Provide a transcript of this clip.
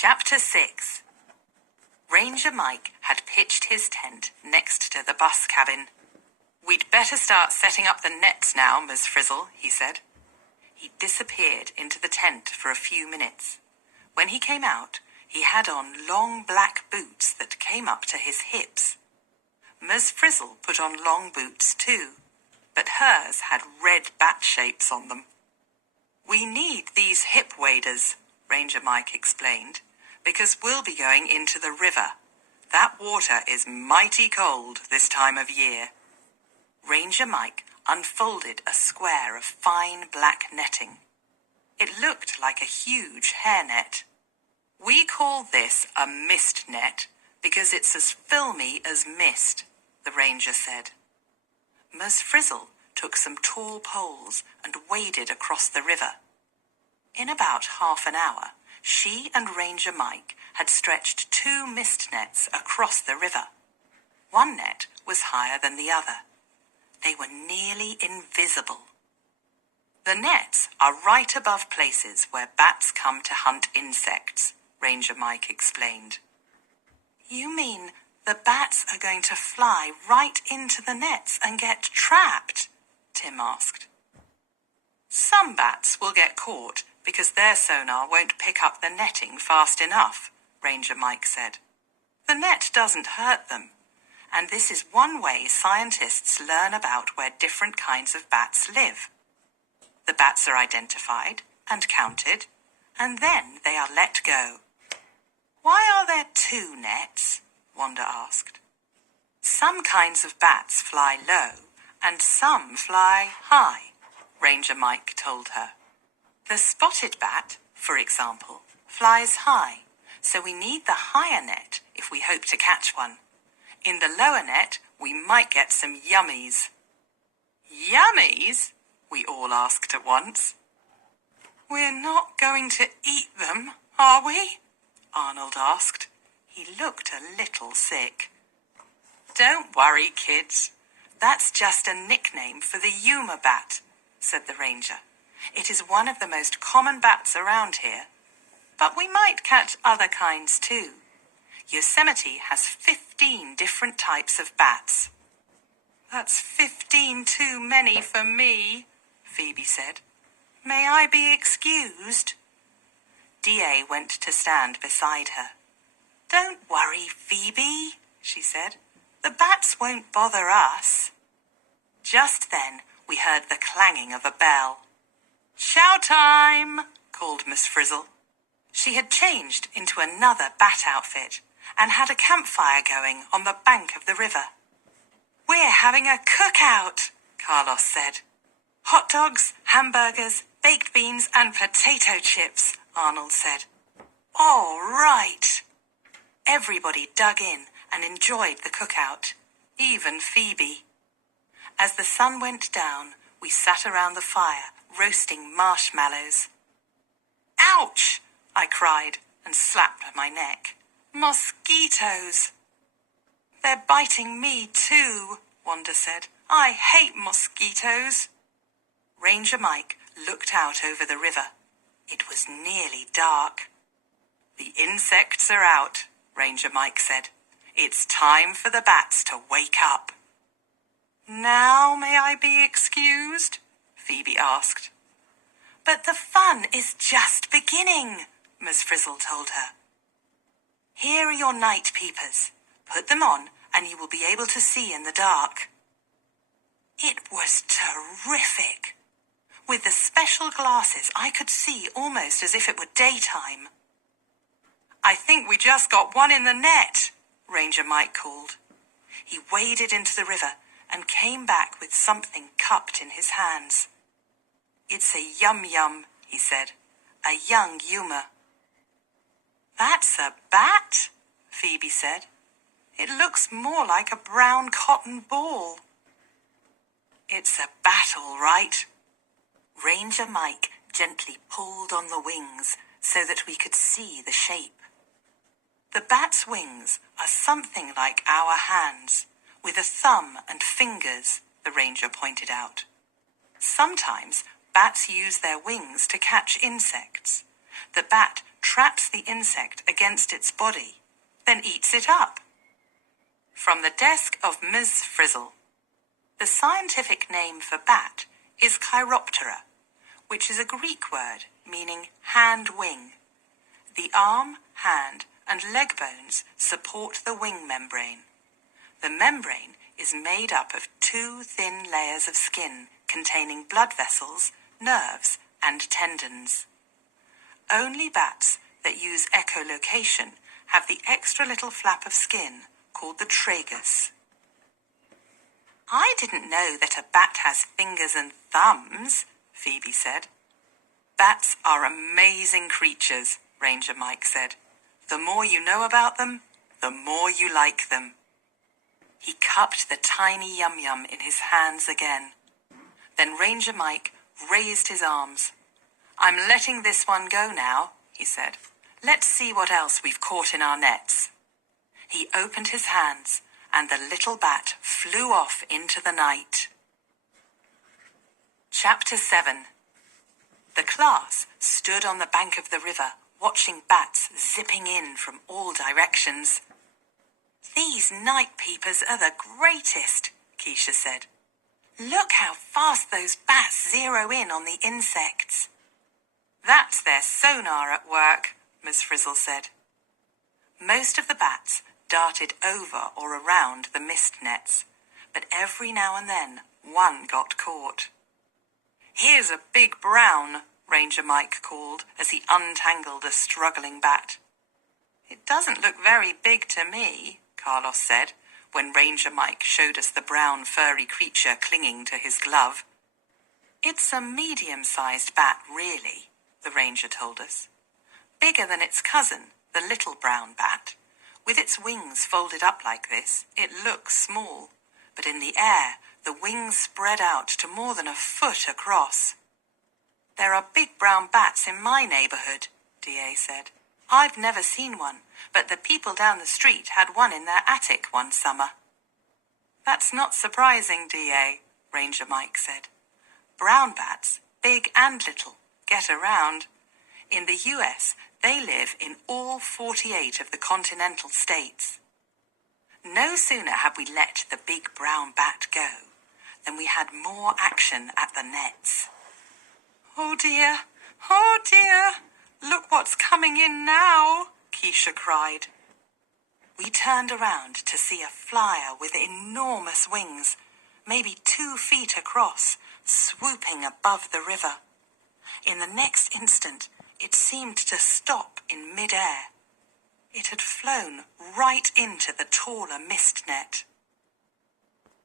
Chapter 6. Ranger Mike had pitched his tent next to the bus cabin. "We'd better start setting up the nets now, Ms. Frizzle," he said. He disappeared into the tent for a few minutes. When he came out, he had on long black boots that came up to his hips. Ms. Frizzle put on long boots too, but hers had red bat shapes on them. "We need these hip waders," Ranger Mike explained, "because we'll be going into the river. That water is mighty cold this time of year." Ranger Mike unfolded a square of fine black netting. It looked like a huge hairnet. "We call this a mist net because it's as filmy as mist," the ranger said. Ms. Frizzle took some tall poles and waded across the river. In about half an hour, she and Ranger Mike had stretched 2 mist nets across the river. One net was higher than the other. They were nearly invisible. "The nets are right above places where bats come to hunt insects," Ranger Mike explained. "You mean the bats are going to fly right into the nets and get trapped?" Tim asked. "Some bats will get caught because their sonar won't pick up the netting fast enough," Ranger Mike said. "The net doesn't hurt them, and this is one way scientists learn about where different kinds of bats live. The bats are identified and counted, and then they are let go." "Why are there 2 nets?" Wanda asked. "Some kinds of bats fly low and some fly high," Ranger Mike told her. "The spotted bat, for example, flies high, so we need the higher net if we hope to catch one. In the lower net, we might get some yummies." "Yummies?" we all asked at once. "We're not going to eat them, are we?" Arnold asked. He looked a little sick. "Don't worry, kids. That's just a nickname for the Yuma bat," said the ranger. "It is one of the most common bats around here, but we might catch other kinds too. Yosemite has 15 different types of bats." "That's 15 too many for me," Phoebe said. "May I be excused?" D.A. went to stand beside her. "Don't worry, Phoebe," she said. "The bats won't bother us." Just then we heard the clanging of a bell. "Chow time!" called Miss Frizzle. She had changed into another bat outfit and had a campfire going on the bank of the river. "We're having a cookout," Carlos said. "Hot dogs, hamburgers, baked beans and potato chips," Arnold said. "All right." Everybody dug in and enjoyed the cookout, even Phoebe. As the sun went down, we sat around the fire, roasting marshmallows. "Ouch!" I cried and slapped my neck. "Mosquitoes!" "They're biting me too," Wanda said. "I hate mosquitoes." Ranger Mike looked out over the river. It was nearly dark. "The insects are out," Ranger Mike said. "It's time for the bats to wake up." "Now may I be excused?" Phoebe asked. "But the fun is just beginning," Ms. Frizzle told her. "Here are your night peepers. Put them on and you will be able to see in the dark." It was terrific. With the special glasses, I could see almost as if it were daytime. "I think we just got one in the net," Ranger Mike called. He waded into the river and came back with something cupped in his hands. "It's a yum-yum," he said. "A young Yuma." "That's a bat," Phoebe said. "It looks more like a brown cotton ball." "It's a bat, all right." Ranger Mike gently pulled on the wings so that we could see the shape. The bat's wings are something like our hands, with a thumb and fingers, the ranger pointed out. Sometimes bats use their wings to catch insects. The bat traps the insect against its body, then eats it up. From the desk of Ms. Frizzle. The scientific name for bat is Chiroptera, which is a Greek word meaning hand-wing. The arm, hand, and leg bones support the wing membrane. The membrane is made up of 2 thin layers of skin containing blood vessels, nerves, and tendons. Only bats that use echolocation have the extra little flap of skin called the tragus. I didn't know that a bat has fingers and thumbs, Phoebe said. Bats are amazing creatures, Ranger Mike said. The more you know about them, the more you like them. He cupped the tiny yum-yum in his hands again. Then Ranger Mike raised his arms. I'm letting this one go now, he said. Let's see what else we've caught in our nets. He opened his hands, and the little bat flew off into the night. Chapter 7. The class stood on the bank of the river, watching bats zipping in from all directions. These night peepers are the greatest, Keisha said. Look how fast those bats zero in on the insects. That's their sonar at work, Miss Frizzle said. Most of the bats darted over or around the mist nets, but every now and then one got caught. Here's a big brown, Ranger Mike called as he untangled a struggling bat. It doesn't look very big to me, Carlos said, when Ranger Mike showed us the brown furry creature clinging to his glove. It's a medium-sized bat, really, the ranger told us. Bigger than its cousin, the little brown bat. With its wings folded up like this, it looks small, but in the air, the wings spread out to more than a foot across. There are big brown bats in my neighborhood, D.A. said. I've never seen one, but the people down the street had one in their attic one summer. That's not surprising, D.A., Ranger Mike said. Brown bats, big and little, get around. In the U.S., they live in all 48 of the continental states. No sooner had we let the big brown bat go than we had more action at the nets. Oh dear, oh dear, look what's coming in now, Keisha cried. We turned around to see a flyer with enormous wings, maybe 2 feet across, swooping above the river. In the next instant, it seemed to stop in mid-air. It had flown right into the taller mist net.